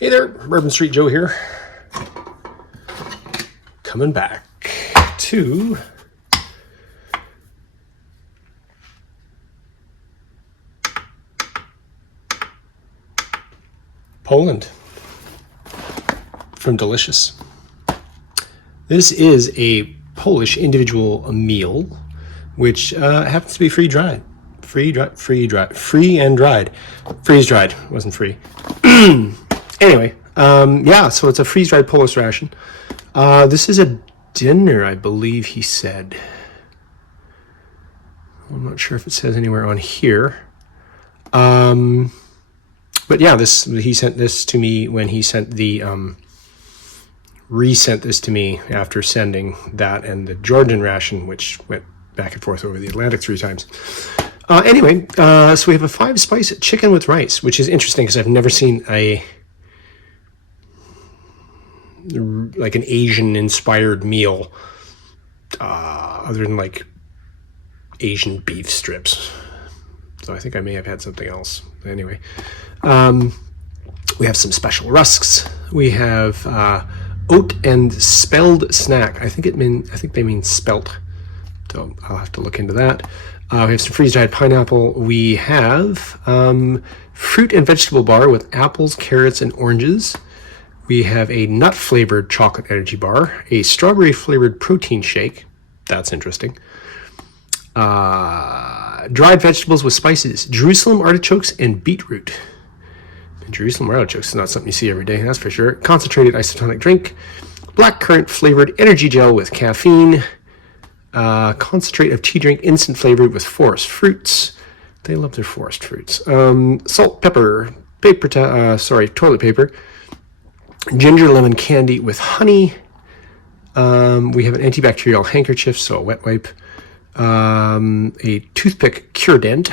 Hey there, Bourbon Street Joe here. Coming back to Poland from Delicious. This is a Polish individual meal, which happens to be freeze-dried. Wasn't free. Anyway, yeah, so it's a freeze-dried Polish ration. This is a dinner, I believe he said. I'm not sure if it says anywhere on here. But yeah, he sent this to me when he sent the resent this to me after sending that and the Georgian ration, which went back and forth over the Atlantic 3 times. Anyway, so we have a 5-spice chicken with rice, which is interesting because I've never seen like an Asian-inspired meal other than like Asian beef strips. So I think I may have had something else. Anyway, we have some special rusks. We have oat and spelled snack. I think they mean spelt. So I'll have to look into that. We have some freeze-dried pineapple. We have fruit and vegetable bar with apples, carrots, and oranges. We have a nut-flavored chocolate energy bar, a strawberry-flavored protein shake. That's interesting. Dried vegetables with spices, Jerusalem artichokes, and beetroot. Jerusalem artichokes is not something you see every day, that's for sure. Concentrated isotonic drink, black currant flavored energy gel with caffeine, concentrate of tea drink instant flavored with forest fruits. They love their forest fruits. Salt, pepper, toilet paper, ginger lemon candy with honey. We have an antibacterial handkerchief, so a wet wipe. A toothpick cure dent.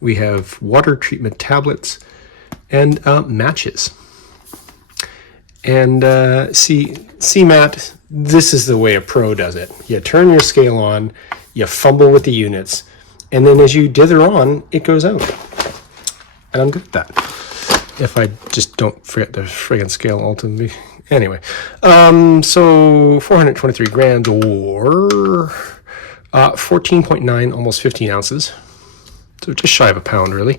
We have water treatment tablets and matches. And see, Matt, this is the way a pro does it. You turn your scale on, you fumble with the units, and then as you dither on, it goes out. And I'm good at that. If I just don't forget the friggin' scale ultimately. Anyway, so 423 grams or 14.9, almost 15 ounces. So just shy of a pound, really.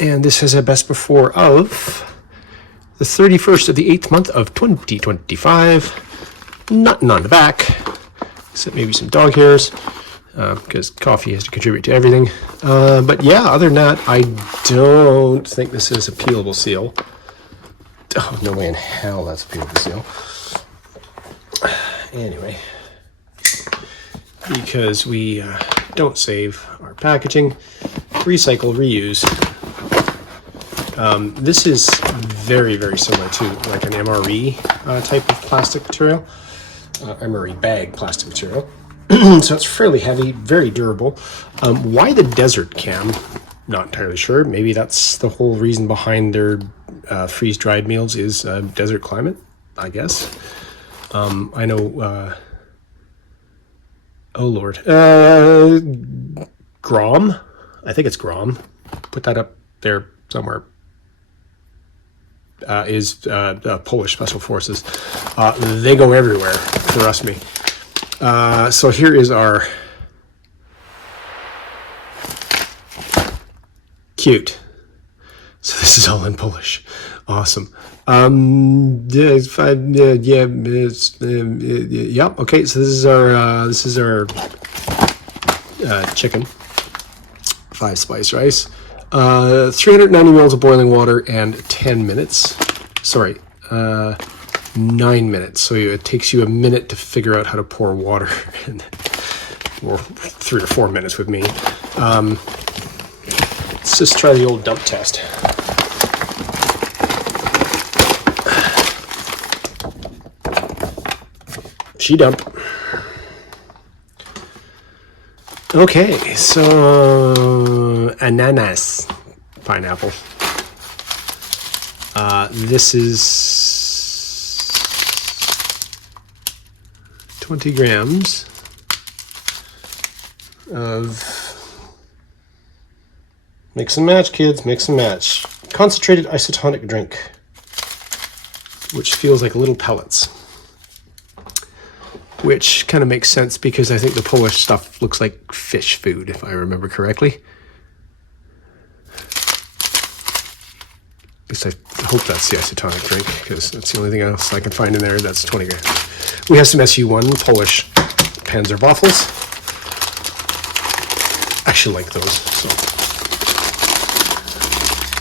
And this has a best before of the 31st of the 8th month of 2025. Nothing on the back, except maybe some dog hairs, because coffee has to contribute to everything. But yeah, other than that, I don't think this is a peelable seal. Oh, no way in hell that's a peelable seal. Anyway, because we don't save our packaging, recycle, reuse. This is very, very similar to like an MRE type of plastic material, MRE bag plastic material. So it's fairly heavy, very durable. Why the desert cam? Not entirely sure. Maybe that's the whole reason behind their freeze-dried meals is desert climate, I guess. I know, oh Lord, Grom, I think it's Grom, put that up there somewhere, is Polish Special Forces. They go everywhere, trust me. So here is our cute. So this is all in Polish. Awesome. Yeah, okay, so this is our chicken, 5-spice rice, 390 mils of boiling water and 10 minutes. Sorry, 9 minutes. So it takes you a minute to figure out how to pour water, or 3 or 4 minutes with me. Let's just try the old dump test. She dump. Okay, so ananas, pineapple. This is 20 grams of mix and match, kids, mix and match. concentrated isotonic drink, which feels like little pellets. Which kind of makes sense because I think the Polish stuff looks like fish food, if I remember correctly. At least I hope that's the isotonic drink, because that's the only thing else I can find in there that's 20 grams. We have some SU1 Polish Panzer waffles. I actually like those, so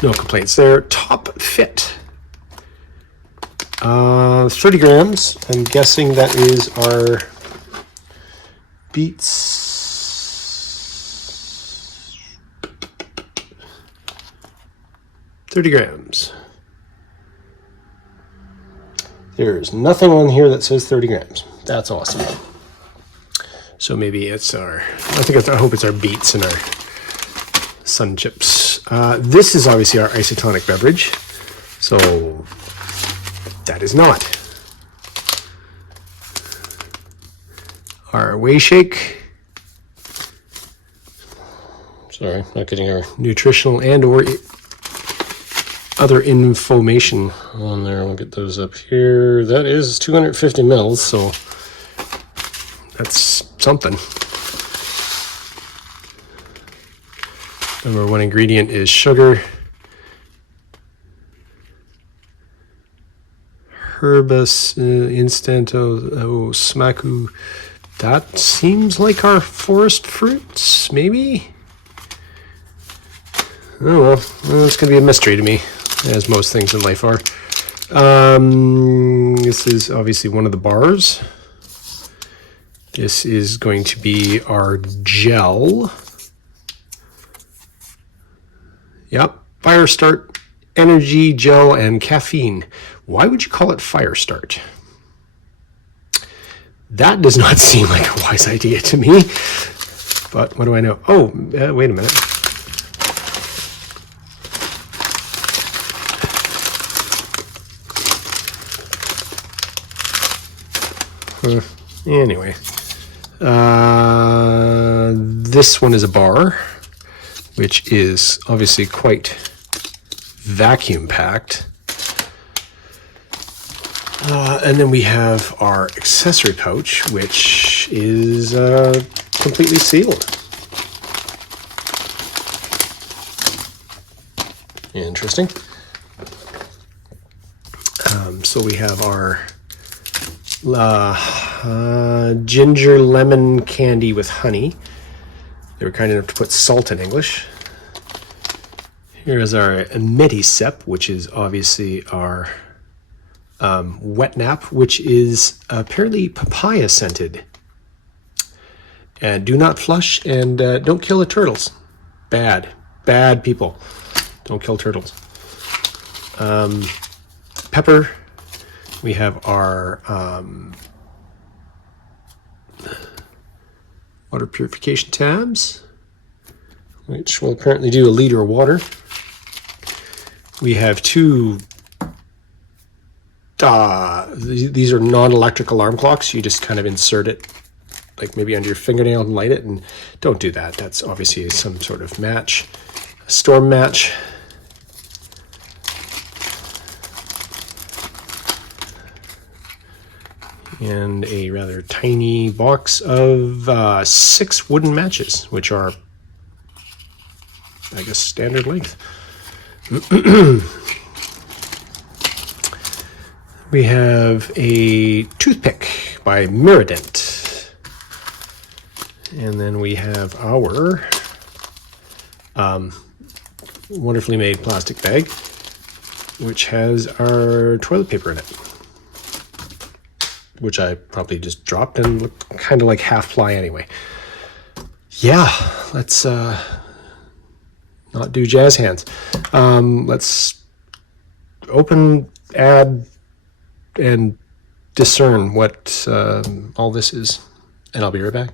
no complaints there. Top Fit. 30 grams. I'm guessing that is our beets. 30 grams. There's nothing on here that says 30 grams. That's awesome. So maybe it's our, I hope it's our beets and our sun chips. This is obviously our isotonic beverage. So that is not. Our whey shake. Sorry, not getting our nutritional and or other information on there. We'll get those up here. That is 250 mils, so that's something. Number one ingredient is sugar. Herbus Instanto Smaku. That seems like our forest fruits, maybe? Oh well, it's going to be a mystery to me, as most things in life are. This is obviously one of the bars. This is going to be our gel. Yep, Fire Start, energy, gel, and caffeine. Why would you call it Fire Start? That does not seem like a wise idea to me. But what do I know? Oh, wait a minute. Anyway, this one is a bar, which is obviously quite vacuum packed. And then we have our accessory pouch, which is completely sealed. Interesting. So we have our ginger lemon candy with honey. They were kind enough to put salt in English. Here is our Medicep, which is obviously our wet nap, which is apparently papaya scented. And do not flush, and don't kill the turtles. Bad people. Don't kill turtles. Pepper. We have our water purification tabs, which will apparently do a liter of water. We have two, these are non-electric alarm clocks. You just kind of insert it, like maybe under your fingernail and light it, and don't do that. That's obviously some sort of match, a storm match. And a rather tiny box of 6 wooden matches, which are, I guess, standard length. We have a toothpick by Miradent. And then we have our wonderfully made plastic bag, which has our toilet paper in it, which I probably just dropped and looked kind of like half ply anyway. Yeah, let's not do jazz hands. Let's open, add, and discern what all this is, and I'll be right back.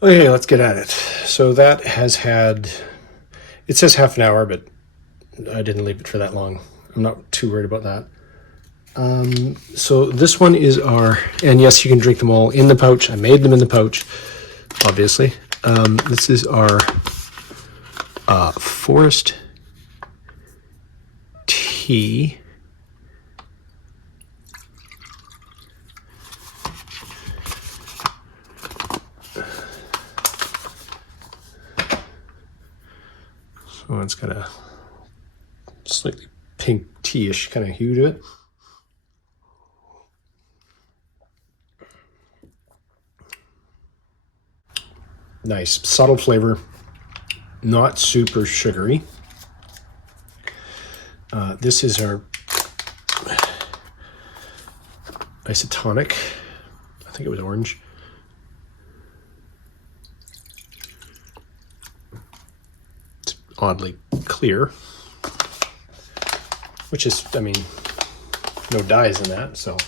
Okay, let's get at it. So that has had, it says half an hour, but I didn't leave it for that long. I'm not too worried about that. So this one is our, and yes, you can drink them all in the pouch. I made them in the pouch, obviously. This is our Forest Tea. So it's got a slightly pink tea-ish kind of hue to it. Nice, subtle flavor, not super sugary. This is our isotonic. I think it was orange. It's oddly clear, which is, I mean, no dyes in that, so.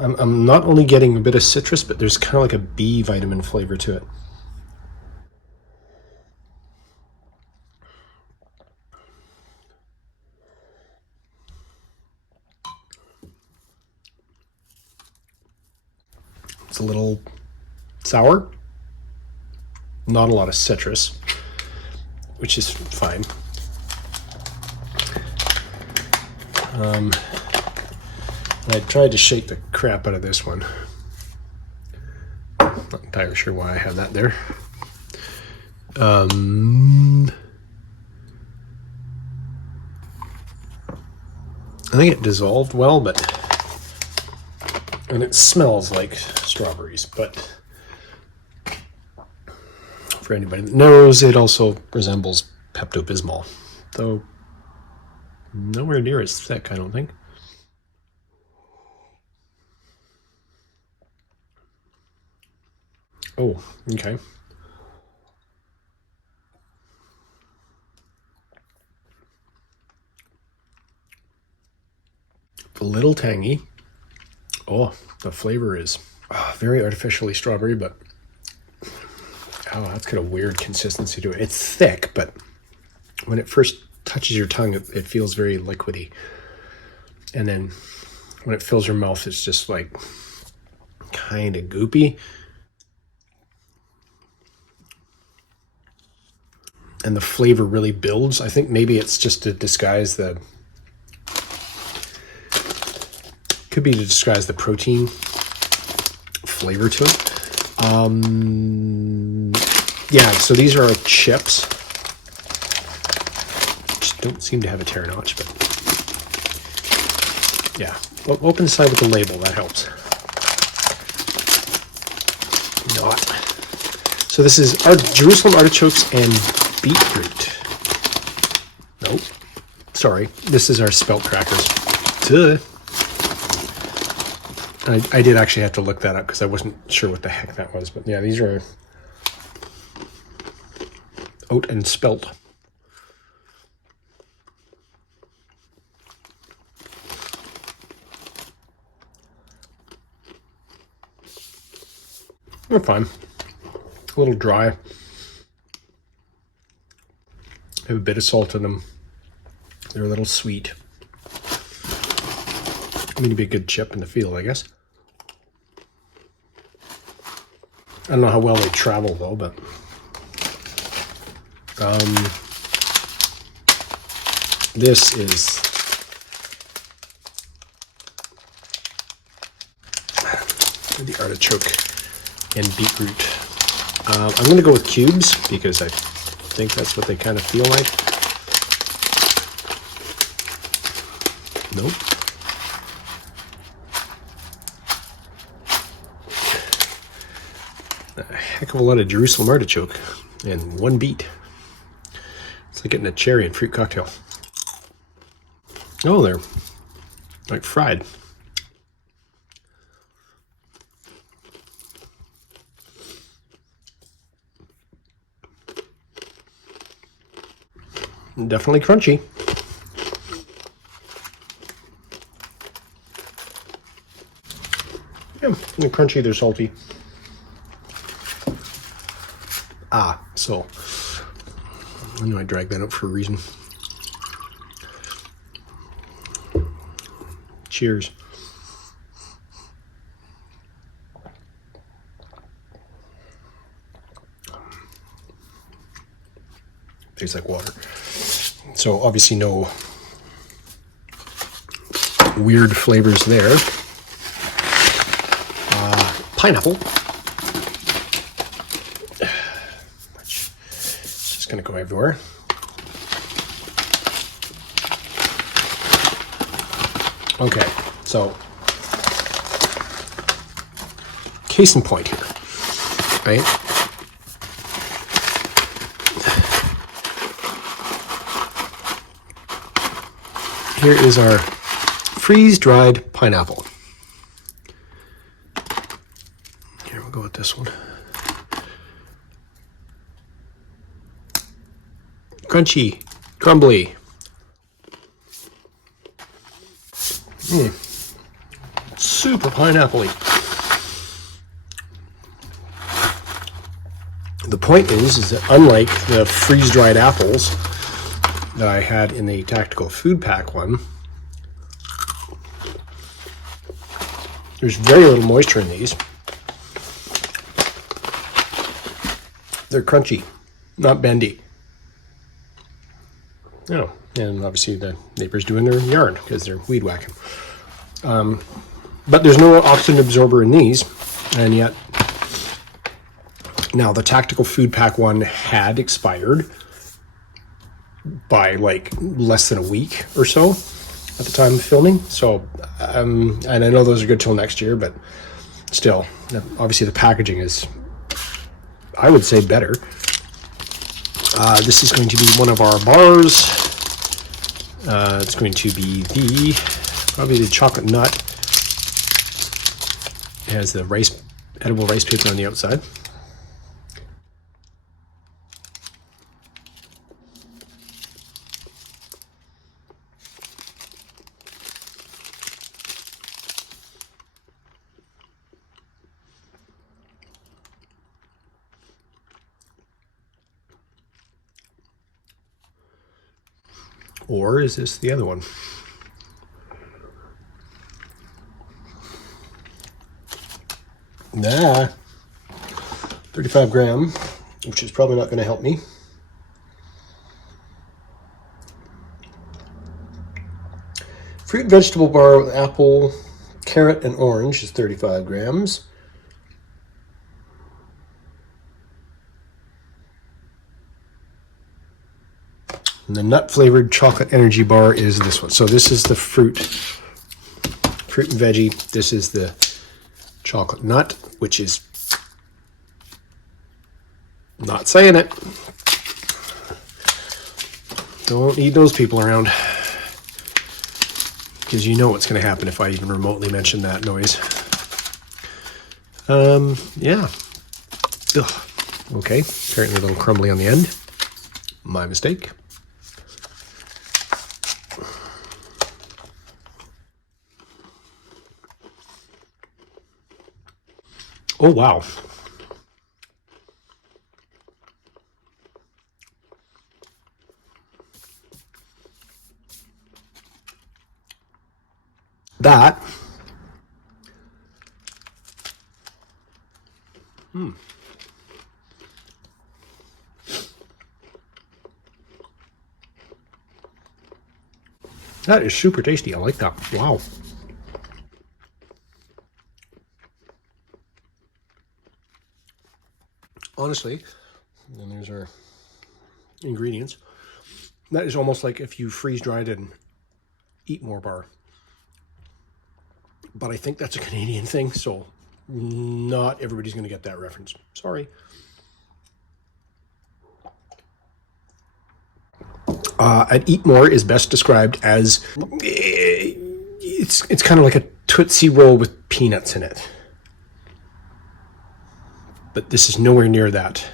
I'm not only getting a bit of citrus, but there's kind of like a B vitamin flavor to it. It's a little sour, not a lot of citrus, which is fine. I tried to shake the crap out of this one. Not entirely sure why I have that there. I think it dissolved well, and it smells like strawberries, but for anybody that knows, it also resembles Pepto-Bismol, though nowhere near as thick, I don't think. Oh, okay. A little tangy. Oh, the flavor is very artificially strawberry, but oh, that's got a weird consistency to it. It's thick, but when it first touches your tongue, it feels very liquidy. And then when it fills your mouth, it's just like kind of goopy. And the flavor really builds. I think maybe it's just to disguise the, could be to disguise the protein flavor to it. Yeah, so these are our chips, which don't seem to have a tear notch, but yeah. Well, open the side with the label, that helps. Not. So this is our Jerusalem artichokes and beetroot. Nope. Sorry, this is our spelt crackers. Duh. I did actually have to look that up because I wasn't sure what the heck that was. But yeah, these are oat and spelt. They're fine. A little dry. Have a bit of salt in them. They're a little sweet. I mean, to be a good chip in the field, I guess. I don't know how well they travel though, but this is the artichoke and beetroot. I'm going to go with cubes because I think that's what they kind of feel like. Nope. A heck of a lot of Jerusalem artichoke in one beat. It's like getting a cherry and fruit cocktail. Oh, they're like fried. Definitely crunchy. Yeah, they're crunchy, they're salty. So I know I dragged that out for a reason. Cheers. Tastes like water. So obviously no weird flavors there. Pineapple. Which is just gonna go everywhere. Okay, so case in point here, right? Here is our freeze-dried pineapple. Here, we'll go with this one. Crunchy, crumbly. Super pineapple-y. The point is that unlike the freeze-dried apples that I had in the tactical food pack one, there's very little moisture in these. They're crunchy, not bendy. Oh, and obviously the neighbors doing their yard because they're weed whacking. But there's no oxygen absorber in these, and yet now the tactical food pack one had expired by like less than a week or so at the time of filming. So, and I know those are good till next year, but still, obviously the packaging is, I would say, better. This is going to be one of our bars. It's going to be probably the chocolate nut. It has the edible rice paper on the outside. Or is this the other one? Nah. 35 gram, which is probably not going to help me. Fruit vegetable bar with apple, carrot, and orange is 35 grams. And the nut-flavored chocolate energy bar is this one. So this is the fruit and veggie. This is the chocolate nut, which is not saying it. Don't need those people around, because you know what's going to happen if I even remotely mention that noise. Yeah. Ugh. Okay, apparently a little crumbly on the end. My mistake. Oh, wow. That. That is super tasty. I like that. Wow. Honestly, and there's our ingredients. That is almost like if you freeze dried and eat more bar. But I think that's a Canadian thing, so not everybody's going to get that reference. Sorry. I'd eat more is best described as it's kind of like a Tootsie Roll with peanuts in it. But this is nowhere near that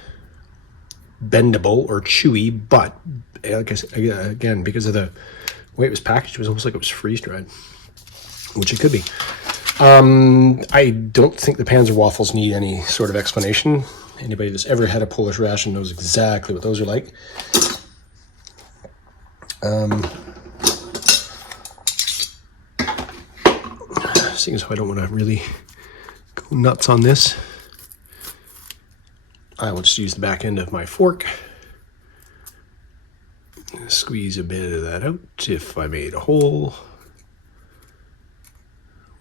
bendable or chewy, but I guess, again, because of the way it was packaged, it was almost like it was freeze-dried, which it could be. I don't think the Panzer waffles need any sort of explanation. Anybody that's ever had a Polish ration knows exactly what those are like. Seeing as how I don't want to really go nuts on this, I will just use the back end of my fork. Squeeze a bit of that out if I made a hole.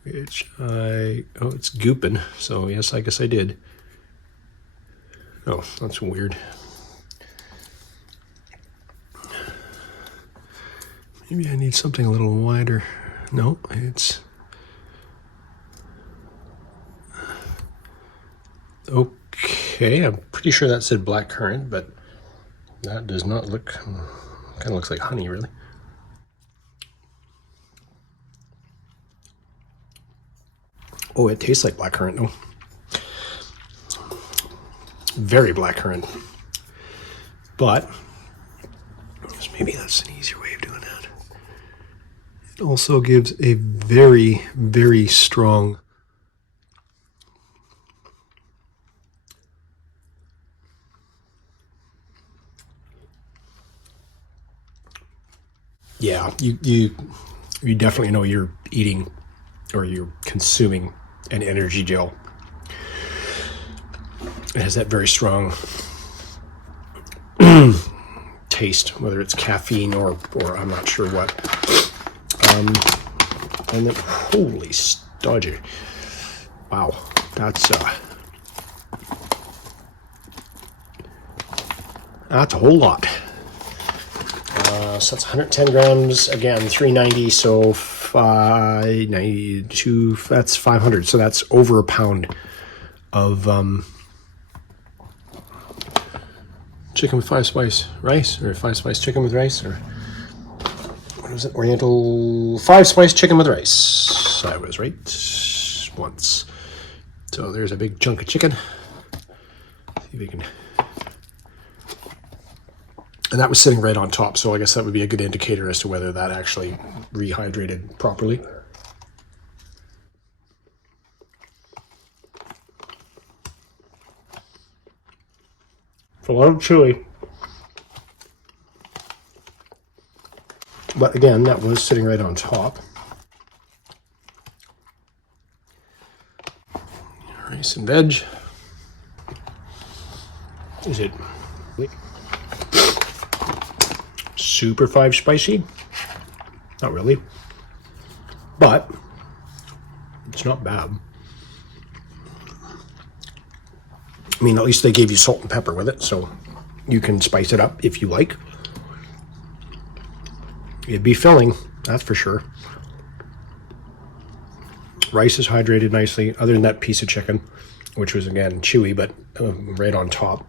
Which oh, it's gooping, so yes, I guess I did. Oh, that's weird. Maybe I need something a little wider. No, it's... Okay, I'm pretty sure that said black currant, but that does not look... Kind of looks like honey, really. Oh, it tastes like blackcurrant, though. Very blackcurrant. But maybe that's an easier way of doing that. It also gives a very, very strong you definitely know you're eating or you're consuming an energy gel. It has that very strong taste, whether it's caffeine or I'm not sure what. And then, holy stodgy. Wow, that's a whole lot. So that's 110 grams, again, 390, so 592, that's 500. So that's over a pound of chicken with 5-spice rice, or 5-spice chicken with rice, or what was it? Oriental 5-spice chicken with rice. I was right once. So there's a big chunk of chicken. See if we can... And that was sitting right on top, so I guess that would be a good indicator as to whether that actually rehydrated properly. It's a little chewy. But again, that was sitting right on top. Rice and veg. Is it super 5-spicy? Not really. But it's not bad. I mean, at least they gave you salt and pepper with it, so you can spice it up if you like. It'd be filling, that's for sure. Rice is hydrated nicely, other than that piece of chicken, which was, again, chewy, but right on top.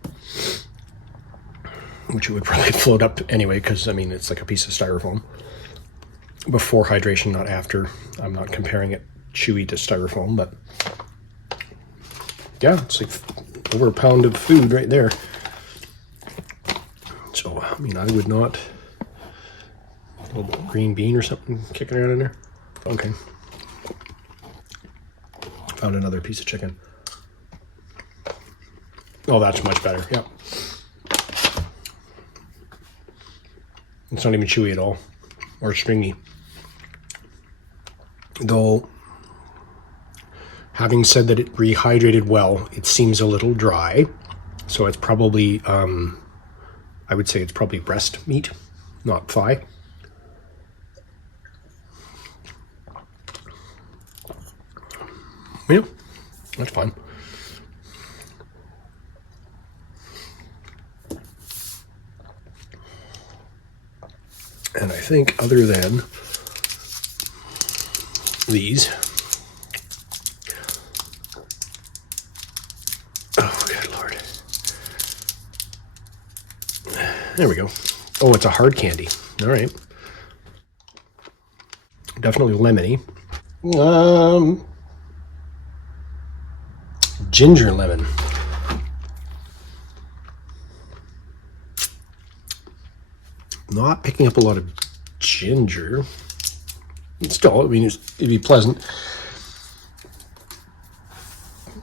Which it would probably float up anyway, because, I mean, it's like a piece of styrofoam. Before hydration, not after. I'm not comparing it chewy to styrofoam, but... yeah, it's like over a pound of food right there. So, I mean, I would not... A little bit of green bean or something kicking around in there. Okay. Found another piece of chicken. Oh, that's much better. Yep. It's not even chewy at all, or stringy. Though, having said that it rehydrated well, it seems a little dry. So it's probably, I would say it's probably breast meat, not thigh. Yeah, that's fine. And I think other than these, oh, good Lord. There we go. Oh, it's a hard candy. All right. Definitely lemony. Ginger lemon. Not picking up a lot of ginger. Still, I mean, it'd be pleasant.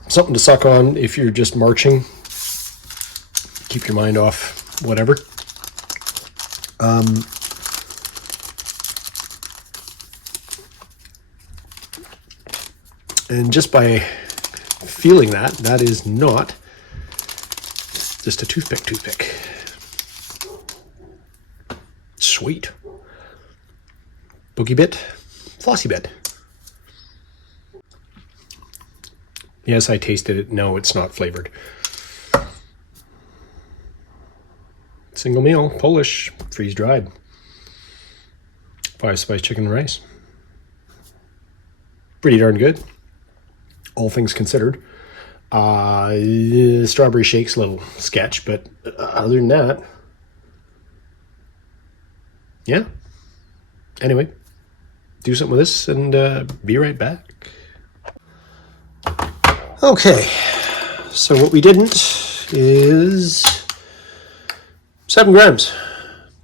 something to suck on if you're just marching. Keep your mind off whatever. And just by feeling that, that is not just a toothpick. Sweet. Boogie bit, flossy bit. Yes, I tasted it. No, it's not flavored. Single meal, Polish, freeze dried. 5-spice chicken and rice. Pretty darn good, all things considered. Strawberry shake's a little sketch, but other than that, yeah. Anyway, do something with this and be right back. Okay, so what we didn't is 7 grams,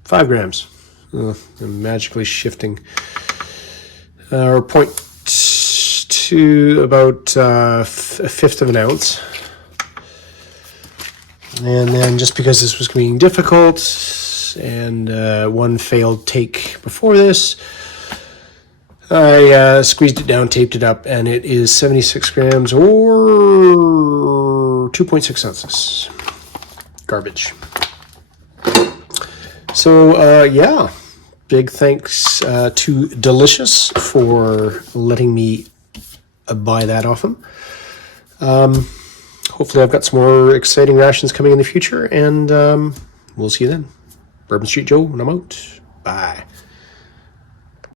5 grams. I'm magically shifting our point to about a fifth of an ounce. And then just because this was being difficult and one failed take before this, I squeezed it down, taped it up, and it is 76 grams or 2.6 ounces. Garbage. So, yeah, big thanks to Delicious for letting me buy that off them. Hopefully I've got some more exciting rations coming in the future, and we'll see you then. Bourbon Street Joe, and I'm out. Bye.